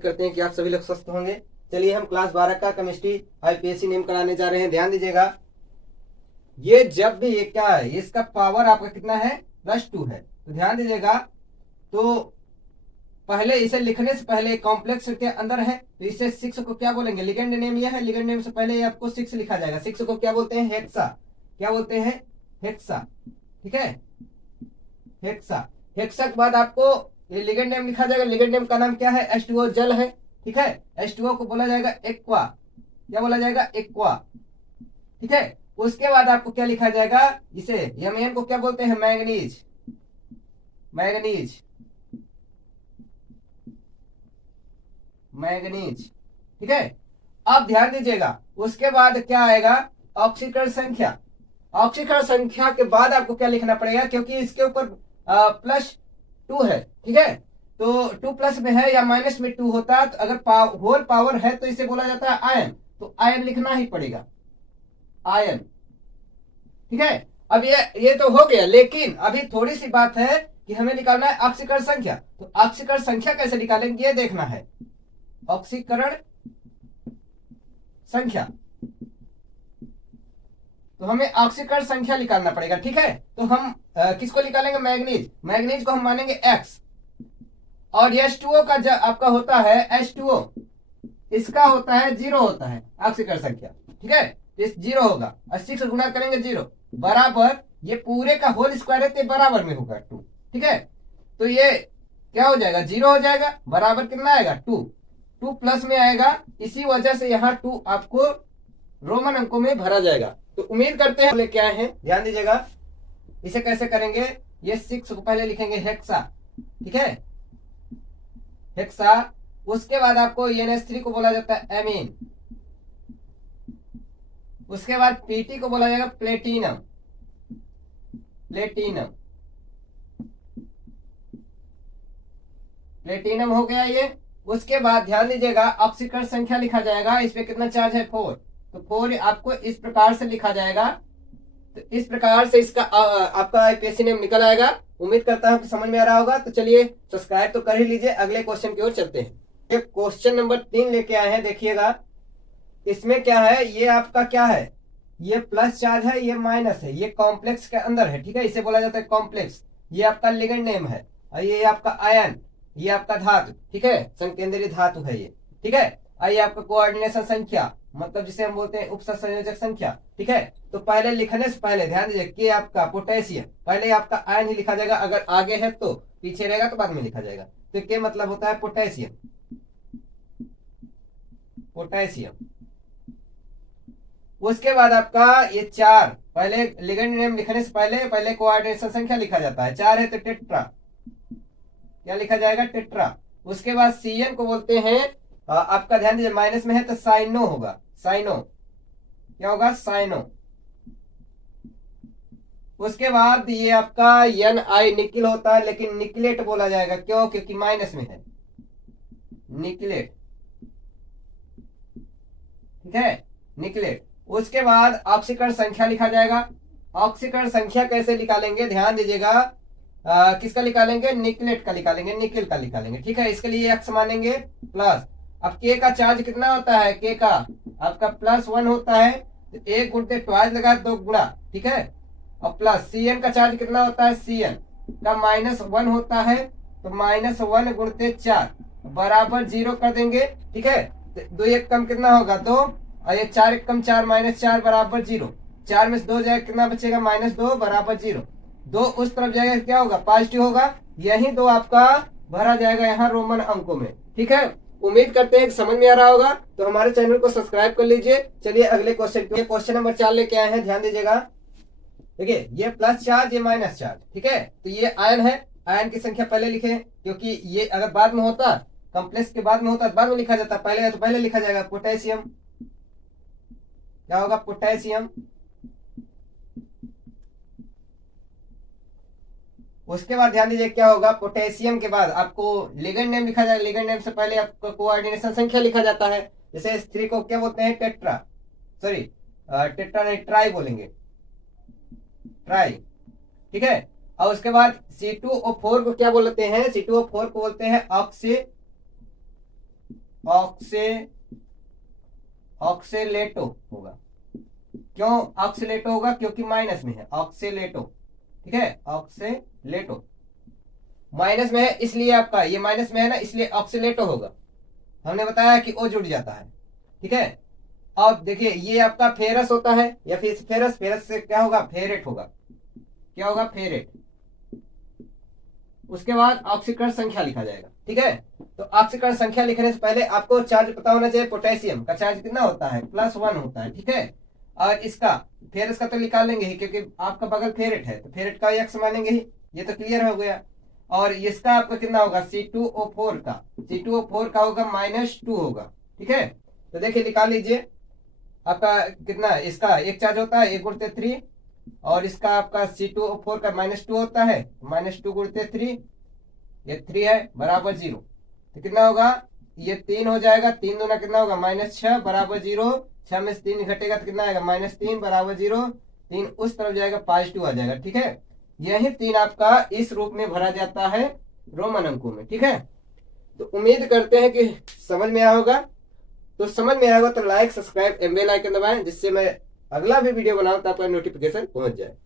करते हैं कि आप सभी लोग स्वस्थ होंगे। चलिए हम क्लास 12 का केमिस्ट्री आईपीएससी नेम कराने जा रहे हैं। ध्यान दीजिएगा, ये जब भी ये क्या है, इसका पावर आपका कितना है, +2 है। तो ध्यान दीजिएगा, तो पहले इसे लिखने से पहले कॉम्प्लेक्स के अंदर है, तो इसे 6 को क्या बोलेंगे, लिगेंड नेम यह है। लिगेंड नेम से पहले आपको 6 लिखा जाएगा। 6 को क्या बोलते हैं, हेक्सा। क्या बोलते हैं, हेक्सा। ठीक है, हेक्सा। हेक्सा के बाद आपको ये लिगेंड नेम लिखा जाएगा। लिगेंड नेम का नाम क्या है, H2O जल है। ठीक है, H2O को बोला जाएगा एक्वा। क्या बोला जाएगा, एक्वा। ठीक है, उसके बाद आपको क्या लिखा जाएगा, इसे Mn को क्या बोलते हैं, मैंगनीज। Manganese, manganese. ठीक है, अब ध्यान दीजिएगा, उसके बाद क्या आएगा, ऑक्सीकरण संख्या। ऑक्सीकरण संख्या के बाद आपको क्या लिखना पड़ेगा, क्योंकि इसके ऊपर +2 है। ठीक है, तो 2 प्लस में है या माइनस में 2 होता है, तो अगर होल पावर है तो इसे बोला जाता है आयन। तो आयन लिखना ही पड़ेगा, आयन। ठीक है, अब ये तो हो गया, लेकिन अभी थोड़ी सी बात है कि हमें निकालना है ऑक्सीकरण संख्या। तो ऑक्सीकरण संख्या कैसे निकालेंगे, ये देखना है। ऑक्सीकरण संख्या, तो हमें ऑक्सीकरण संख्या निकालना पड़ेगा। ठीक है, तो हम किसको निकालेंगे, मैग्नीज। मैग्नीज को हम मानेंगे X। और H2O का जब आपका होता है H2O, इसका होता है 0 होता है ऑक्सीकरण संख्या। ठीक है, इस 0 होगा और 6 गुना करेंगे 0 बराबर, ये पूरे का होल स्क्वायर है तो बराबर में होगा 2। ठीक है, तो ये क्या हो जाएगा, 0 हो जाएगा, बराबर कितना आएगा, 2। 2 प्लस में आएगा, इसी वजह से यहाँ 2 आपको रोमन अंकों में भरा जाएगा। तो उम्मीद करते हैं लेके आए हैं। ध्यान दीजिएगा, इसे कैसे करेंगे, ये 6 को पहले लिखेंगे हेक्सा। ठीक है, हेक्सा। उसके बाद आपको NH3 को बोला जाता है एमीन। उसके बाद पीटी को बोला जाएगा प्लेटिनम। प्लेटिनम, प्लेटिनम हो गया ये। उसके बाद ध्यान दीजिएगा, ऑक्सीकरण संख्या लिखा जाएगा, इस पे कितना चार्ज है, 4। तो 4 आपको इस प्रकार से लिखा जाएगा। तो इस प्रकार से इसका आपका आईपीएससी नेम निकल आएगा। उम्मीद करता हूं कि समझ में आ रहा होगा। तो चलिए सब्सक्राइब तो कर ही लीजिए, अगले क्वेश्चन की ओर चलते हैं। ये क्वेश्चन नंबर 3 लेके आए हैं। देखिएगा, इसमें क्या है, ये आपका क्या है, ये प्लस चार्ज है, ये माइनस है, ये कॉम्प्लेक्स के अंदर है। ठीक है, इसे बोला जाता है कॉम्प्लेक्स। ये आपका लिगेंड नेम है और ये आपका आयन, ये आपका धातु। ठीक है, संकेंद्रीय धातु है ये। ठीक है, आइए आपका कोऑर्डिनेशन संख्या, मतलब जिसे हम बोलते हैं उपसंयोजक संख्या। ठीक है, तो पहले लिखने से पहले ध्यान दीजिए कि आपका पोटेशियम, पहले आपका आयन ही लिखा जाएगा, अगर आगे है तो, पीछे रहेगा तो बाद में लिखा जाएगा। तो क्या मतलब होता है, पोटेशियम। पोटेशियम। उसके बाद आपका ये 4, पहले लिगेंड नेम लिखने से पहले कोऑर्डिनेशन संख्या लिखा जाता है। 4 है तो टेट्रा, क्या लिखा जाएगा, टेट्रा। उसके बाद CN को बोलते हैं आपका, ध्यान दीजिए माइनस में है तो साइनो होगा। साइनो, क्या होगा, साइनो। उसके बाद ये आपका Ni निकिल होता है, लेकिन निकलेट बोला जाएगा, क्यों, क्योंकि माइनस में है, निकलेट। ठीक है, निकलेट। उसके बाद ऑक्सीकरण संख्या लिखा जाएगा। ऑक्सीकरण संख्या कैसे निकालेंगे, ध्यान दीजिएगा, किसका निकालेंगे, निकलेट का निकालेंगे, निकिल का निकालेंगे। ठीक है, इसके लिए X मानेंगे प्लस। अब K का चार्ज कितना होता है, K का आपका +1 होता है, तो 1 गुणते ट्वाइस लगा 2 गुणा। ठीक है, और प्लस CN का चार्ज कितना होता है, CN का -1 होता है, तो -1 गुणते 4 बराबर 0 कर देंगे। ठीक है, तो 2 1 कम कितना होगा, 2, और ये 4 1 कम 4 -4 बराबर 0। 4 में से 2 जाएगा, कितना बचेगा, -2 बराबर 0। 2 उस तरफ जाएगा, क्या होगा, पॉजिटिव होगा। यही 2 आपका भरा जाएगा यहाँ रोमन अंकों में। ठीक है, उम्मीद करते हैं कि समझ में आ रहा होगा। तो हमारे चैनल को सब्सक्राइब कर लीजिए। चलिए अगले क्वेश्चन, क्वेश्चन नंबर 4 लेके आए हैं। ध्यान दीजिएगा, देखिए ये प्लस चार्ज, ये माइनस चार्ज। ठीक है, तो ये आयन है, आयन की संख्या पहले लिखे, क्योंकि ये अगर बाद में होता, कॉम्प्लेक्स के बाद में होता, बाद में लिखा जाता, पहले है तो पहले लिखा जाएगा। पोटेशियम, क्या होगा, पोटेशियम। उसके बाद ध्यान दीजिए क्या होगा, पोटेशियम के बाद आपको लिगेंड नेम लिखा जाएगा। लिगेंड नेम से पहले आपको कोऑर्डिनेशन संख्या लिखा जाता है। जैसे S3 को क्या बोलते हैं, टेट्रा, सॉरी टेट्रा नहीं, ट्राई बोलेंगे, ट्राई। ठीक है, और उसके बाद C2O4 को क्या बोलते हैं, C2O4 को बोलते हैं ऑक्सी ऑक्सीलेटो होगा। क्यों ऑक्सीलेटो होगा? क्योंकि माइनस में है, ऑक्सीलेटो। ठीक है, ऑक्सीलेटो माइनस में है, इसलिए आपका ये माइनस में है ना, इसलिए ऑक्सीलेटो होगा। हमने बताया कि ओ जुड़ जाता है। ठीक है, अब देखिए ये आपका फेरस होता है, या फिर फेरस, फेरस से क्या होगा? फेरेट होगा। क्या होगा? फेरेट। उसके बाद ऑक्सीकरण संख्या लिखा जाएगा। ठीक है, तो ऑक्सीकरण संख्या लिखने से पहले आपको चार्ज पता होना चाहिए। पोटेशियम का चार्ज कितना होता है? +1 होता है। ठीक है, और इसका फेरस का तो निकाल लेंगे ही, क्योंकि आपका बगल फेरेट है, तो फेरेट का एक्स मानेंगे ही, ये तो क्लियर हो गया। और इसका आपका कितना होगा? C2O4 का, C2O4 का होगा -2 होगा। ठीक है, तो देखिए निकाल लीजिए आपका कितना, इसका एक चार्ज होता है 1 × 3, और इसका आपका C2O4 का -2 होता है, -2 × 3, ये 3 है, बराबर 0। तो कितना होगा? ये 3 हो जाएगा, 3 दूना कितना होगा? -6 बराबर 0। 6 में से 3 घटेगा तो कितना आएगा? -3 बराबर 0। 3 उस तरफ जाएगा, +2 आ जाएगा। ठीक है, यही 3 आपका इस रूप में भरा जाता है रोमन अंकों में। ठीक है, तो उम्मीद करते हैं कि समझ में आया होगा। तो समझ में आया होगा तो like, subscribe and bell icon दबाएं, जिससे मैं अगला भी वीडियो बनाऊं तो आपका नोटिफिकेशन पहुंच जाए।